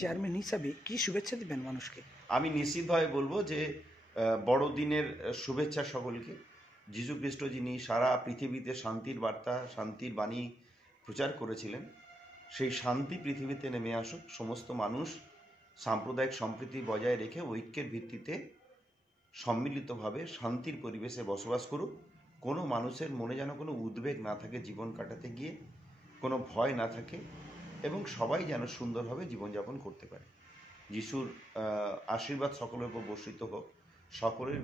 Chairman হিসাবে কি শুভেচ্ছা দিবেন মানুষকে? আমি নিশ্চিতভাবে বলবো যে বড়দিনের শুভেচ্ছা সকলকে। যীশু খ্রিস্ট যিনি সারা পৃথিবীতে শান্তির বার্তা, শান্তির বাণী প্রচার করেছিলেন, সেই শান্তি পৃথিবীতে নেমে আসুক। সমস্ত মানুষ সাম্প্রদায়িক সম্প্রীতি বজায় রেখে ঐক্যের ভিত্তিতে সম্মিলিতভাবে শান্তির পরিবেশে বসবাস করুক। কোনো মানুষের মনে যেন কোনো উদ্বেগ না থাকে জীবন কাটাতে গিয়ে, কোনো ভয় না থাকে, এবং সবাই যেন সুন্দরভাবে জীবনযাপন করতে পারে। যিশুর আশীর্বাদ সকলের উপর বর্ষিত হোক। সকলের